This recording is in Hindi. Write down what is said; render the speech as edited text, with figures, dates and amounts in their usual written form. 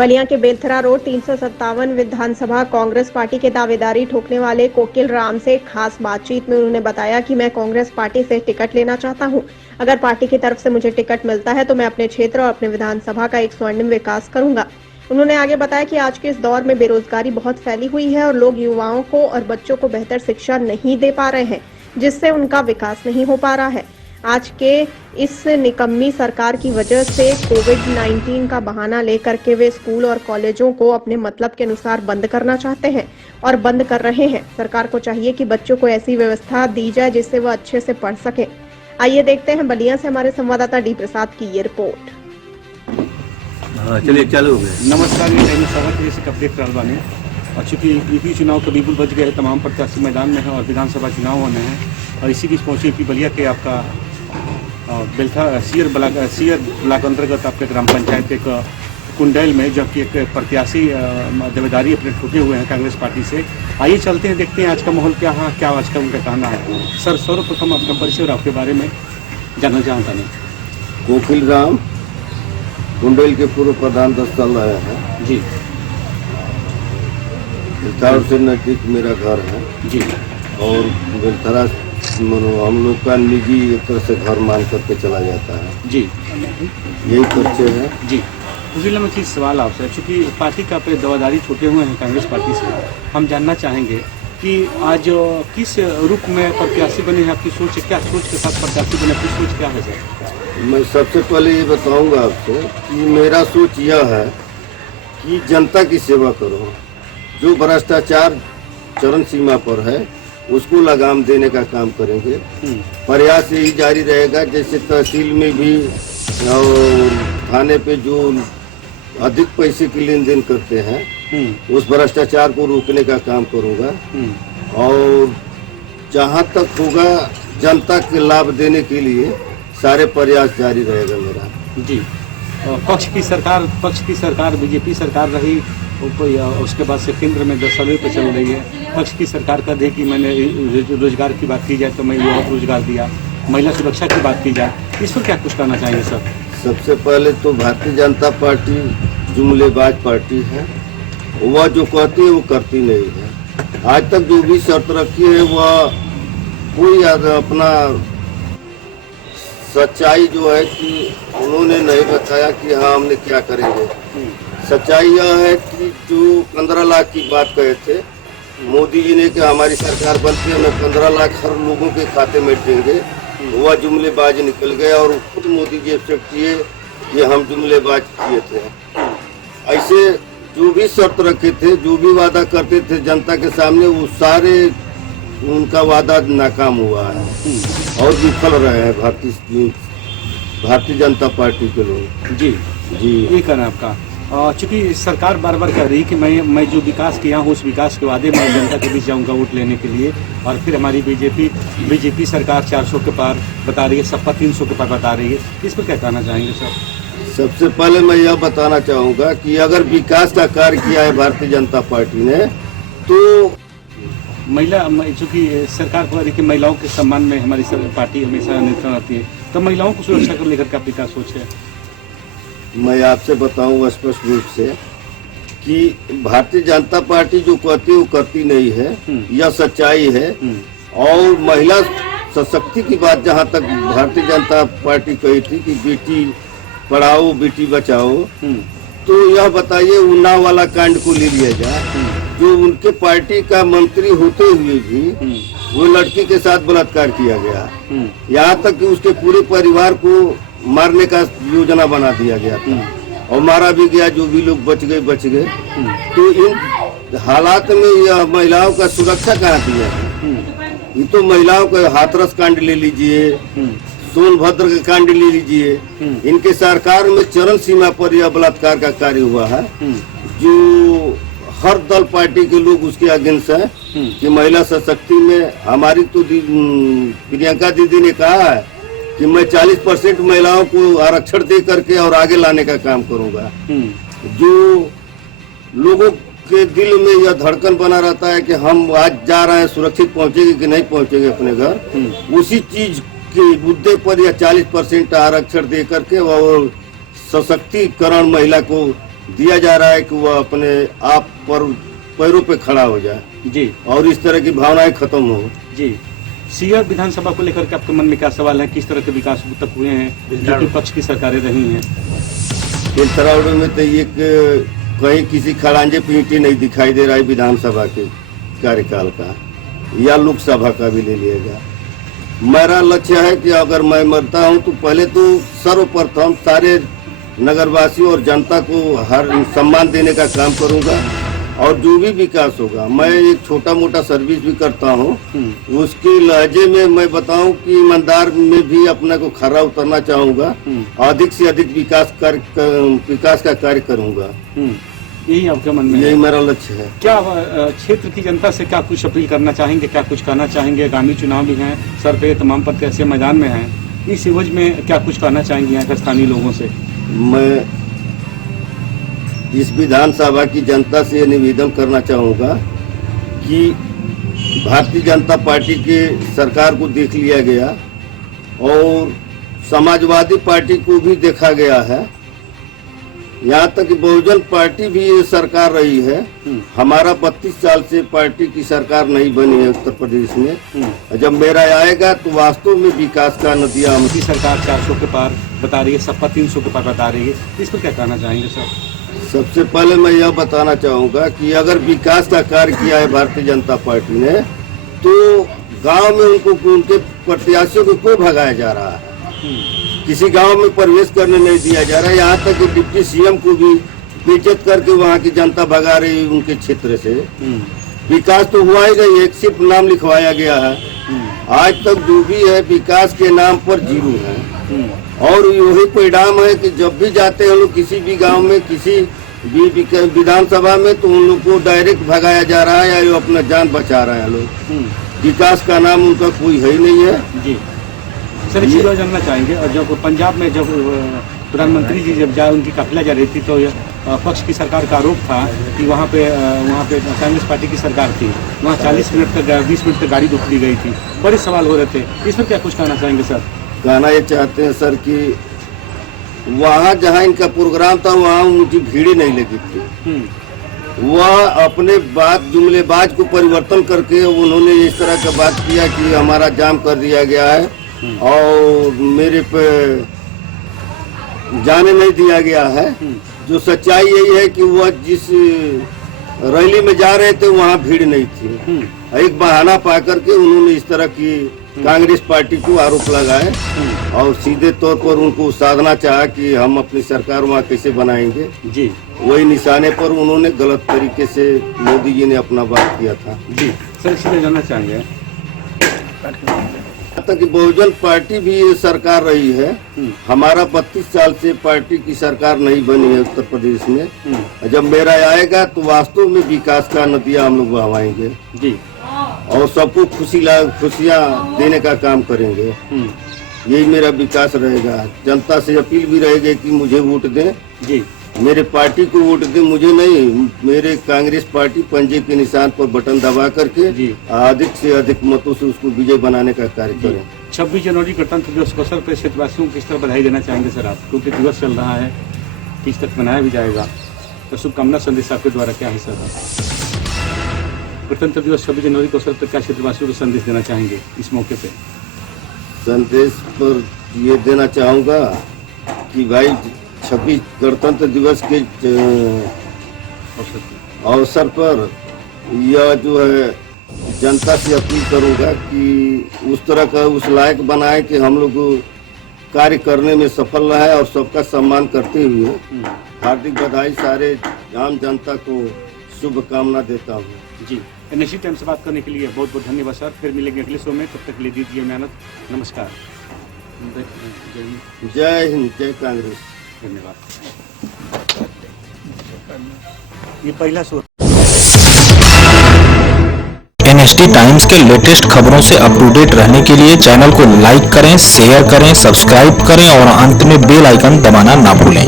बलिया के बेलथरा रोड 357 विधानसभा कांग्रेस पार्टी के दावेदारी ठोकने वाले कोकिल राम से खास बातचीत में उन्होंने बताया कि मैं कांग्रेस पार्टी से टिकट लेना चाहता हूं। अगर पार्टी की तरफ से मुझे टिकट मिलता है तो मैं अपने क्षेत्र और अपने विधानसभा का एक स्वर्णिम विकास करूंगा। उन्होंने आगे बताया कि आज के इस दौर में बेरोजगारी बहुत फैली हुई है और लोग युवाओं को और बच्चों को बेहतर शिक्षा नहीं दे पा रहे हैं, जिससे उनका विकास नहीं हो पा रहा है। आज के इस निकम्मी सरकार की वजह से कोविड-19 का बहाना लेकर के वे स्कूल और कॉलेजों को अपने मतलब के अनुसार बंद करना चाहते हैं और बंद कर रहे हैं। सरकार को चाहिए कि बच्चों को ऐसी व्यवस्था दी जाए जिससे वह अच्छे से पढ़ सकें। आइए देखते हैं बलिया से हमारे संवाददाता डी प्रसाद की ये रिपोर्ट। चलिए चालू हो गए। नमस्कार, मैं सभा से अपडेट कर रहा हूँ। और चूँकि यूपी चुनाव का बिल्कुल बच गए, तमाम प्रत्याशी मैदान में हैं और विधानसभा चुनाव होने हैं और इसी बीच पहुँचे यूपी बलिया के आपका बेलथरा सीयर ब्लॉक अंतर्गत आपके ग्राम पंचायत एक कुंडैल में, जबकि एक प्रत्याशी दावेदारी अपने ठोके हुए हैं कांग्रेस पार्टी से। आइए चलते हैं, देखते हैं आज का माहौल क्या है, क्या आज का उनका कहना है। सर, सर्वप्रथम आपका परिचय और आपके बारे में जानना चाहता नहीं। कोकिल राम कुंडैल के पूर्व प्रधान 10 साल रहे हैं जी। बेलथरा से नजदीक मेरा घर है जी। और बेलथरा हम लोग का निजी एक तरह से घर मान करके चला जाता है जी। यही परिचय है जी। उसी में चीज़ सवाल आपसे, चूँकि पार्टी का पे दावेदारी छूटे हुए हैं कांग्रेस पार्टी से, हम जानना चाहेंगे कि आज किस रूप में प्रत्याशी बने हैं, आपकी सोच क्या, सोच के साथ प्रत्याशी बने, आपकी सोच क्या है सर? मैं सबसे पहले ये बताऊंगा आपसे कि मेरा सोच यह है कि जनता की सेवा करो। जो भ्रष्टाचार चरम सीमा पर है उसको लगाम देने का काम करेंगे। प्रयास यही जारी रहेगा, जैसे तहसील में भी और थाने पे जो अधिक पैसे की लेन देन करते हैं उस भ्रष्टाचार को रोकने का काम करूंगा और जहां तक होगा जनता के लाभ देने के लिए सारे प्रयास जारी रहेगा मेरा। जी। पक्ष की सरकार बीजेपी सरकार रही, उसके बाद से केंद्र में 10 सालों पे चल रही है। पक्ष की सरकार का दे कि मैंने रोजगार की बात की जाए तो मैं युवा को रोजगार दिया, महिला सुरक्षा की बात की जाए, इस पर क्या कुछ कहना चाहेंगे सर? सबसे पहले तो भारतीय जनता पार्टी जुमलेबाज पार्टी है। वह जो कहती है वो करती नहीं है। आज तक जो भी शर्त रखी है वह कोई अपना सच्चाई जो है कि उन्होंने नहीं बताया कि हाँ हमने क्या करेंगे। सच्चाई यह है कि जो 15 लाख की बात कहे थे मोदी जी ने कि हमारी सरकार बनती है मैं 15 लाख हर लोगों के खाते में देंगे, वह जुमलेबाज निकल गया और खुद मोदी जी एक्सेप्ट किए कि हम जुमलेबाज किए थे। ऐसे जो भी शर्त रखे थे, जो भी वादा करते थे जनता के सामने, वो सारे उनका वादा नाकाम हुआ है और विफल रहे हैं भारतीय जनता पार्टी के लोग। जी जी, ये कहना आपका। चूँकि सरकार बार बार कह रही कि मैं जो विकास किया हूँ उस विकास के वादे मैं जनता के बीच जाऊँगा वोट लेने के लिए, और फिर हमारी बीजेपी सरकार 400 के पार बता रही है, सपा 300 के पार बता रही है, इस पर क्या कहना चाहेंगे सर? सबसे पहले मैं यह बताना चाहूँगा कि अगर विकास का कार्य किया है भारतीय जनता पार्टी ने तो चूँकि सरकार को कि महिलाओं के सम्मान में हमारी पार्टी हमेशा नियंत्रण रहती है, तो महिलाओं को सुरक्षा को लेकर के आपकी क्या सोच है? मैं आपसे बताऊं स्पष्ट रूप से कि भारतीय जनता पार्टी जो कहती है वो करती नहीं है, यह सच्चाई है। और महिला सशक्ति की बात जहां तक भारतीय जनता पार्टी कही थी कि बेटी पढ़ाओ बेटी बचाओ, तो यह बताइए उन्नाव वाला कांड को ले लिया जाए, जो उनके पार्टी का मंत्री होते हुए भी वो लड़की के साथ बलात्कार किया गया, यहाँ तक कि उसके पूरे परिवार को मारने का योजना बना दिया गया था और मारा भी गया, जो भी लोग बच गए। तो इन हालात में यह महिलाओं का सुरक्षा कहाँ दिया है? ये तो महिलाओं का हाथरस कांड ले लीजिए, सोनभद्र का कांड ले लीजिए, इनके सरकार में चरम सीमा पर यह बलात्कार का कार्य हुआ है, जो हर दल पार्टी के लोग उसके अगेंस्ट है कि महिला सशक्ति में हमारी तो प्रियंका दीदी ने कहा है कि मैं 40% महिलाओं को आरक्षण दे करके और आगे लाने का काम करूंगा। जो लोगों के दिल में यह धड़कन बना रहता है कि हम आज जा रहे हैं, सुरक्षित पहुंचेंगे कि नहीं पहुंचेंगे अपने घर, उसी चीज के मुद्दे पर यह 40% आरक्षण दे करके और सशक्तिकरण महिला को दिया जा रहा है कि वह अपने आप पर पैरों पे खड़ा हो जाए जी और इस तरह की भावनाएं खत्म हो। जी। सीकर विधानसभा को लेकर के आपके मन में क्या सवाल है? किस तरह के विकास अब तक हुए हैं जो विपक्ष की सरकारें रही हैं? केलतराउड में तो ये कहीं किसी खड़ांजे पीटी नहीं दिखाई दे रहा है विधानसभा के कार्यकाल का या लोकसभा का भी ले लिएगा। मेरा लक्ष्य है कि अगर मैं मरता हूं तो पहले तो सर्वप्रथम सारे नगरवासियों और जनता को हर सम्मान देने का काम करूंगा और जो भी विकास होगा, मैं एक छोटा मोटा सर्विस भी करता हूं, उसके लहजे में मैं बताऊं कि ईमानदार में भी अपने को खरा उतरना चाहूंगा, अधिक से अधिक विकास का कार्य करूंगा। यही आपके मन में? यही मेरा लक्ष्य है। क्या क्षेत्र की जनता से क्या कुछ अपील करना चाहेंगे, क्या कुछ कहना चाहेंगे? आगामी चुनाव भी हैं, सर पे तमाम प्रत्याशी मैदान में हैं, इस एवज में क्या कुछ कहना चाहेंगे यहाँ के स्थानीय लोगों से? मैं इस विधानसभा की जनता से निवेदन करना चाहूँगा कि भारतीय जनता पार्टी के सरकार को देख लिया गया और समाजवादी पार्टी को भी देखा गया है, यहाँ तक कि बहुजन पार्टी भी ये सरकार रही है। हमारा 32 साल से पार्टी की सरकार नहीं बनी है उत्तर प्रदेश में। जब मेरा आएगा तो वास्तव में विकास का नदिया मोदी सरकार 400 के पार बता रही है, सपा 300 के पार बता रही है, इस पर क्या कहना चाहेंगे सर? सबसे पहले मैं यह बताना चाहूँगा कि अगर विकास का कार्य किया है भारतीय जनता पार्टी ने तो गाँव में उनके प्रत्याशियों को क्यों भगाया जा रहा है? किसी गांव में प्रवेश करने नहीं दिया जा रहा है। यहाँ तक कि डिप्टी सीएम को भी बेइज्जत करके वहाँ की जनता भगा रही है उनके क्षेत्र से। विकास तो हुआ ही नहीं, एक सिर्फ नाम लिखवाया गया है। आज तक जो भी है विकास के नाम पर जीरो है और यही परिणाम है कि जब भी जाते हैं लोग किसी भी गांव में किसी भी विधानसभा में तो उन लोग को डायरेक्ट भगाया जा रहा है या अपना जान बचा रहा है लोग। विकास का नाम उनका कोई है ही नहीं है जी। सर एक चीज़ और जानना चाहेंगे, और जब पंजाब में जब प्रधानमंत्री जी जब उनकी काफिला जा रही थी तो पक्ष की सरकार का आरोप था कि वहाँ पे कांग्रेस पार्टी की सरकार थी, वहाँ 40 मिनट तक 20 मिनट तक गाड़ी रोक दी गई थी, बड़े सवाल हो रहे थे, इस पर क्या कुछ कहना चाहेंगे सर? कहना ये चाहते हैं सर कि वहाँ जहाँ इनका प्रोग्राम था वहाँ उनकी भीड़ नहीं लगी थी। वह अपने बात जुमलेबाज को परिवर्तन करके उन्होंने इस तरह का बात किया कि हमारा जाम कर दिया गया है और मेरे पे जाने नहीं दिया गया है। जो सच्चाई यही है कि वह जिस रैली में जा रहे थे वहाँ भीड़ नहीं थी। एक बहाना पा करके उन्होंने इस तरह की कांग्रेस पार्टी को आरोप लगाए और सीधे तौर पर उनको साधना चाहा कि हम अपनी सरकार वहाँ कैसे बनाएंगे जी। वही निशाने पर उन्होंने गलत तरीके से मोदी जी ने अपना बात किया था जी। सर इसलिए जानना चाहेंगे कि बहुजन पार्टी भी ये सरकार रही है। हमारा 32 साल से पार्टी की सरकार नहीं बनी है उत्तर प्रदेश में। जब मेरा आएगा तो वास्तव में विकास का नदिया हम लोग बहाएंगे जी और सबको खुशियाँ देने का काम करेंगे। यही मेरा विकास रहेगा। जनता से अपील भी रहेगी कि मुझे वोट दें जी, मेरे पार्टी को वोट दें, मुझे नहीं, मेरे कांग्रेस पार्टी पंजे के निशान पर बटन दबा करके अधिक से अधिक मतों से उसको विजय बनाने का कार्य करें। 26 जनवरी गणतंत्र दिवस के अवसर पर क्षेत्रवासियों को किस तरह बधाई देना चाहेंगे सर आप, क्योंकि दिवस चल रहा है, 30 तक मनाया भी जाएगा, तो शुभकामना संदेश आपके द्वारा क्या है सर? गणतंत्र दिवस 26 जनवरी के अवसर पर क्या क्षेत्रवासियों को संदेश देना चाहेंगे इस मौके पे? संदेश पर ये देना चाहूँगा कि भाई 26 गणतंत्र दिवस के अवसर पर यह जो है जनता से अपील करूंगा कि उस तरह का उस लायक बनाए कि हम लोग कार्य करने में सफल रहे और सबका सम्मान करते हुए हार्दिक बधाई सारे आम जनता को शुभकामना देता हूँ जी। एनएससी टाइम से बात करने के लिए बहुत बहुत धन्यवाद सर। फिर मिलेंगे अगले शो में, तब तक के लिए दीजिए मेहनत। नमस्कार। जय हिंद, जय कांग्रेस। धन्यवाद। ये पहला शो। एनएसटी टाइम्स के लेटेस्ट खबरों से अप टू डेट रहने के लिए चैनल को लाइक करें, शेयर करें, सब्सक्राइब करें और अंत में बेल आइकन दबाना ना भूलें।